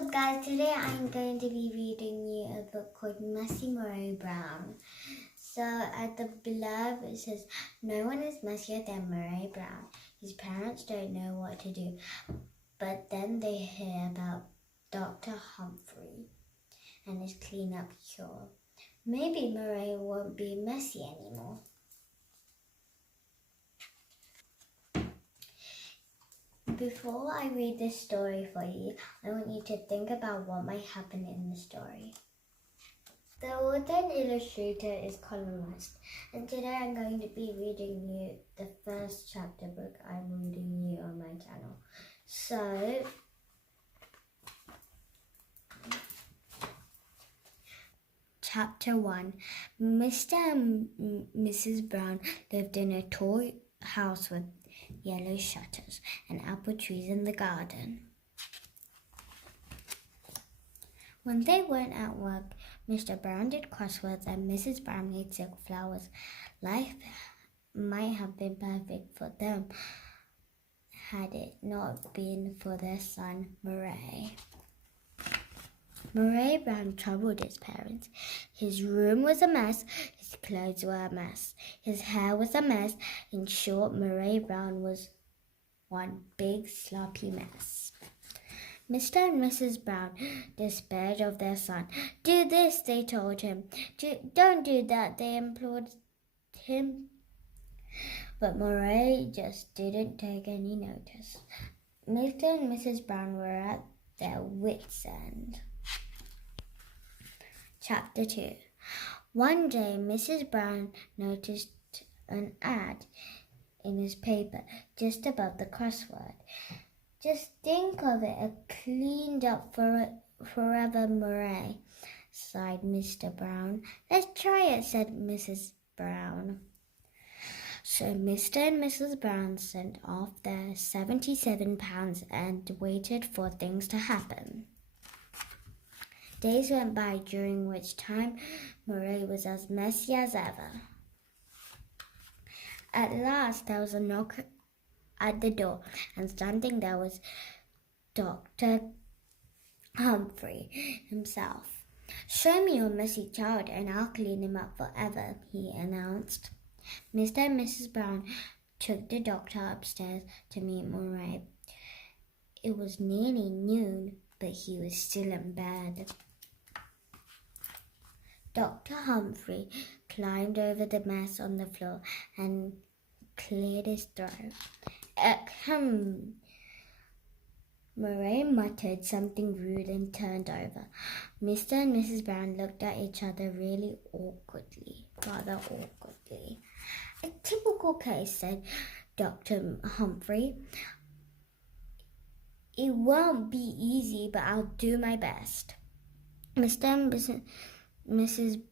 up, guys? Today I'm going to be reading you a book called Messy Murray Brown. So at the blurb it says, "No one is messier than Murray Brown. His parents don't know what to do, but then they hear about Dr. Humphrey and his cleanup cure. Maybe Murray won't be messy anymore." Before I read this story for you, I want you to think about what might happen in the story. The author and illustrator is Colin West, and today I'm going to be reading you the first chapter book I'm reading you on my channel. So, Chapter 1. Mr. and Mrs. Brown lived in a tall house with yellow shutters and apple trees in the garden. When they weren't at work, Mr. Brown did crosswords and Mrs. Brown made silk flowers. Life might have been perfect for them had it not been for their son, Murray. Murray Brown troubled his parents. His room was a mess, his clothes were a mess, his hair was a mess. In short, Murray Brown was one big sloppy mess. Mr. and Mrs. Brown despaired of their son. "Do this," they told him. "Don't do that," they implored him. But Murray just didn't take any notice. Mr. and Mrs. Brown were at their wits' end. Chapter 2. One day, Mrs. Brown noticed an ad in his paper just above the crossword. "Just think of it, a cleaned up forever Murray," sighed Mr. Brown. "Let's try it," said Mrs. Brown. So Mr. and Mrs. Brown sent off their £77 and waited for things to happen. Days went by, during which time Murray was as messy as ever. At last there was a knock at the door, and standing there was Dr. Humphrey himself. "Show me your messy child and I'll clean him up forever," he announced. Mr. and Mrs. Brown took the doctor upstairs to meet Murray. It was nearly noon, but he was still in bed. Dr. Humphrey climbed over the mess on the floor and cleared his throat. "Ahem." Murray muttered something rude and turned over. Mr. and Mrs. Brown looked at each other rather awkwardly. "A typical case," said Dr. Humphrey. "It won't be easy, but I'll do my best." Mr. and Mrs.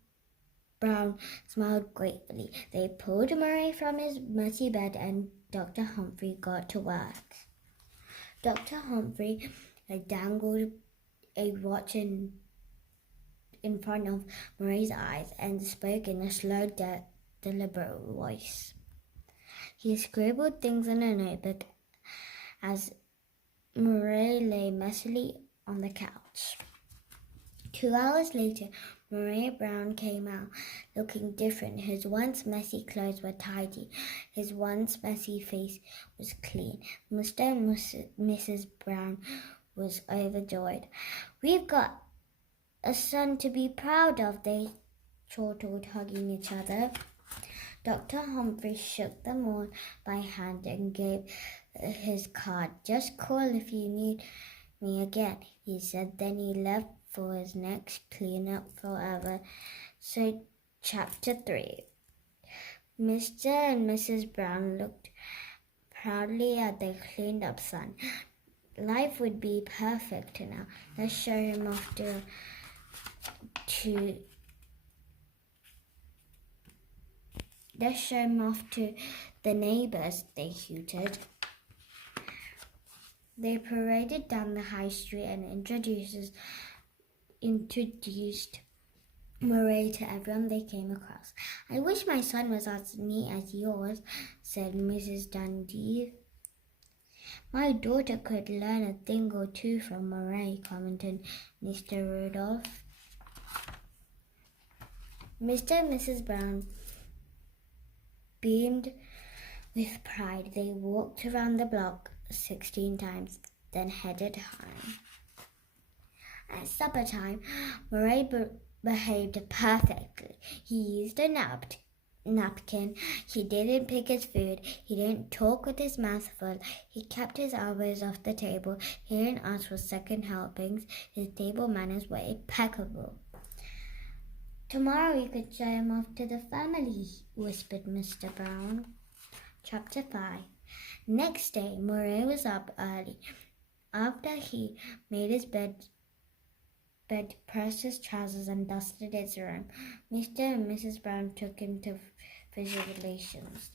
Brown smiled gratefully. They pulled Murray from his messy bed and Dr. Humphrey got to work. Dr. Humphrey dangled a watch in front of Murray's eyes and spoke in a slow, deliberate voice. He scribbled things in a notebook as Murray lay messily on the couch. 2 hours later, Murray Brown came out, looking different. His once messy clothes were tidy. His once messy face was clean. Mr. and Mrs. Brown was overjoyed. "We've got a son to be proud of," they chortled, hugging each other. Dr. Humphrey shook them all by hand and gave his card. "Just call if you need me again," he said. Then he left for his next cleanup forever. So, Chapter 3. Mr. and Mrs. Brown looked proudly at their cleaned up son. Life would be perfect now. Let's show him off to the neighbors, they hooted. They paraded down the high street and introduced Murray to everyone they came across. "I wish my son was as neat as yours," said Mrs. Dundee. My daughter could learn a thing or two from Murray, commented Mr. Rudolph. Mr. and Mrs. Brown beamed with pride. They walked around the block 16 times, then headed home. At supper time, Murray behaved perfectly. He used a napkin. He didn't pick his food. He didn't talk with his mouth full. He kept his elbows off the table. He didn't ask for second helpings. His table manners were impeccable. Tomorrow you could show him off to the family, whispered Mr. Brown. Chapter 5. Next day, Murray was up early. After he made his bed, pressed his trousers, and dusted his room, Mr. and Mrs. Brown took him to physical relations.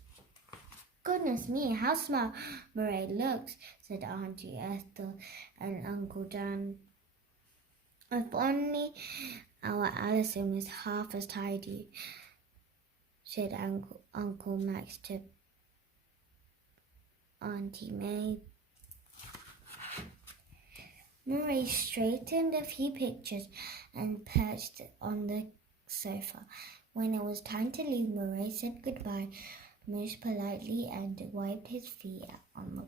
Goodness me, how smart Murray looks, said Auntie Ethel and Uncle Dan. If only our Allison was half as tidy, said Uncle Max to Auntie May. Murray straightened a few pictures and perched on the sofa. When it was time to leave, Murray said goodbye most politely and wiped his feet on the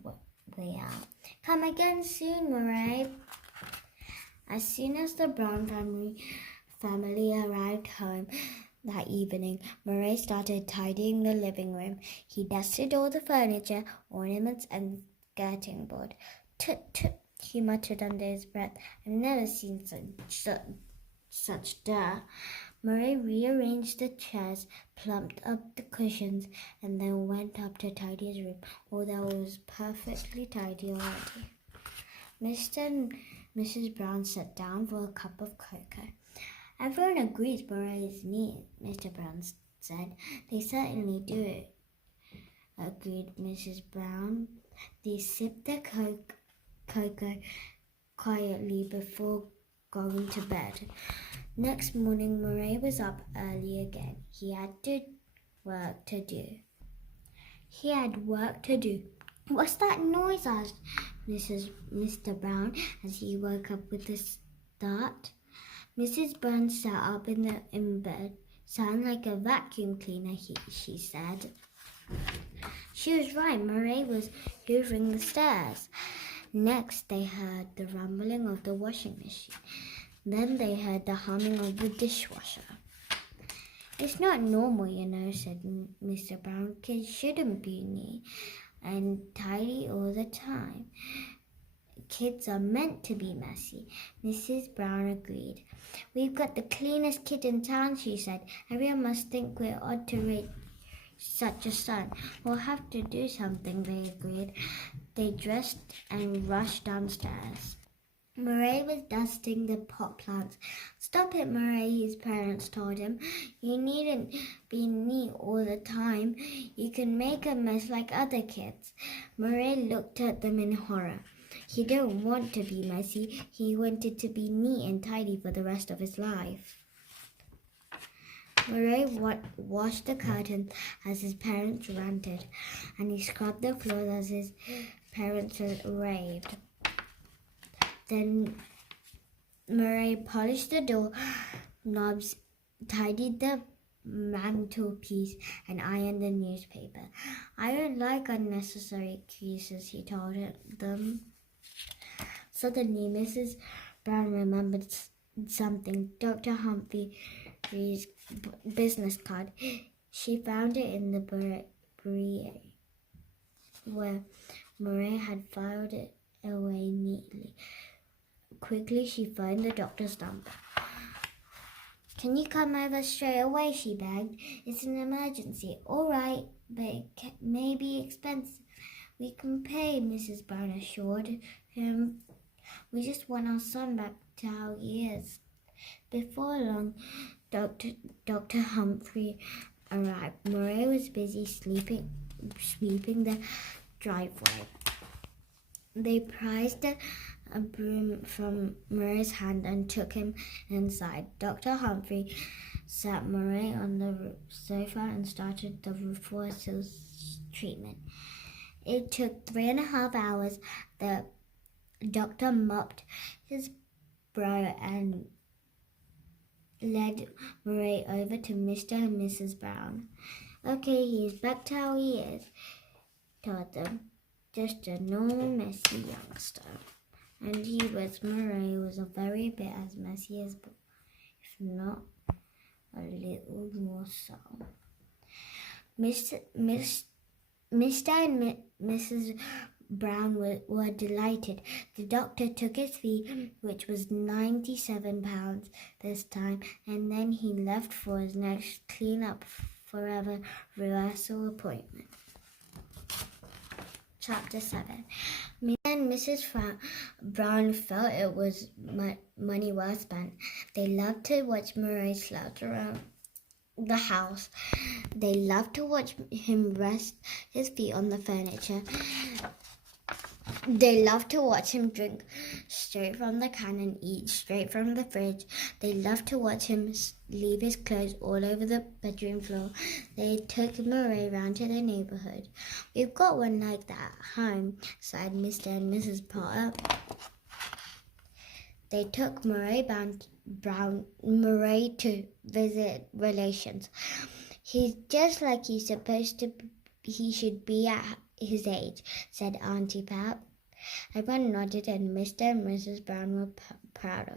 way out. Come again soon, Murray. As soon as the Brown family arrived home that evening, Murray started tidying the living room. He dusted all the furniture, ornaments, and skirting board. Tut, tut, he muttered under his breath. I've never seen such dirt. Murray rearranged the chairs, plumped up the cushions, and then went up to tidy his room, although it was perfectly tidy already. Mr. and Mrs. Brown sat down for a cup of cocoa. Everyone agrees Murray is neat, Mr. Brown said. They certainly do, agreed Mrs. Brown. They sipped their cocoa quietly before going to bed. Next morning, Murray was up early again. He had work to do. What's that noise? Asked Mr. Brown as he woke up with a start. Mrs. Brown sat up in bed. Sound like a vacuum cleaner, she said. She was right. Murray was hoovering the stairs. Next, they heard the rumbling of the washing machine. Then they heard the humming of the dishwasher. It's not normal, said Mr. Brown. Kids shouldn't be neat and tidy all the time. Kids are meant to be messy. Mrs. Brown agreed. We've got the cleanest kid in town, she said. Everyone must think we're odd to raise such a son. We'll have to do something, they agreed. They dressed and rushed downstairs. Murray was dusting the pot plants. Stop it, Murray, his parents told him. You needn't be neat all the time. You can make a mess like other kids. Murray looked at them in horror. He didn't want to be messy. He wanted to be neat and tidy for the rest of his life. Murray washed the curtains as his parents ranted, and he scrubbed the floors as his parents raved. Then Murray polished the door knobs, tidied the mantelpiece, and ironed the newspaper. I don't like unnecessary excuses, he told them. Suddenly, Mrs. Brown remembered something. Dr. Humphrey's business card. She found it in the bureau where Murray had filed it away neatly. Quickly, she phoned the doctor's number. Can you come over straight away, she begged. It's an emergency. All right, but it may be expensive. We can pay, Mrs. Brown assured him. We just want our son back to how he is. Before long, Dr. Humphrey arrived. Murray was busy sweeping the driveway. They prized a broom from Murray's hand and took him inside. Dr. Humphrey sat Murray on the sofa and started the Rufus treatment. It took 3.5 hours. The doctor mopped his brow and led Murray over to Mr. and Mrs. Brown. Okay, he's back to how he is, told them. Just a normal, messy youngster. And Murray was a very bit as messy as, if not a little more so. Mr. and Mrs. Brown were delighted. The doctor took his fee, which was £97 this time, and then he left for his next clean-up forever rehearsal appointment. Chapter 7. Mr. and Mrs. Brown felt it was money well spent. They loved to watch Murray slouch around the house. They loved to watch him rest his feet on the furniture. They loved to watch him drink straight from the can and eat straight from the fridge. They loved to watch him leave his clothes all over the bedroom floor. They took Murray round to the neighborhood. We've got one like that at home, sighed Mr. and Mrs. Potter. They took Murray to visit relations. He's just like he's supposed to. He should be at his age, said Auntie Pat. Everyone nodded, and Mr. and Mrs. Brown were proud of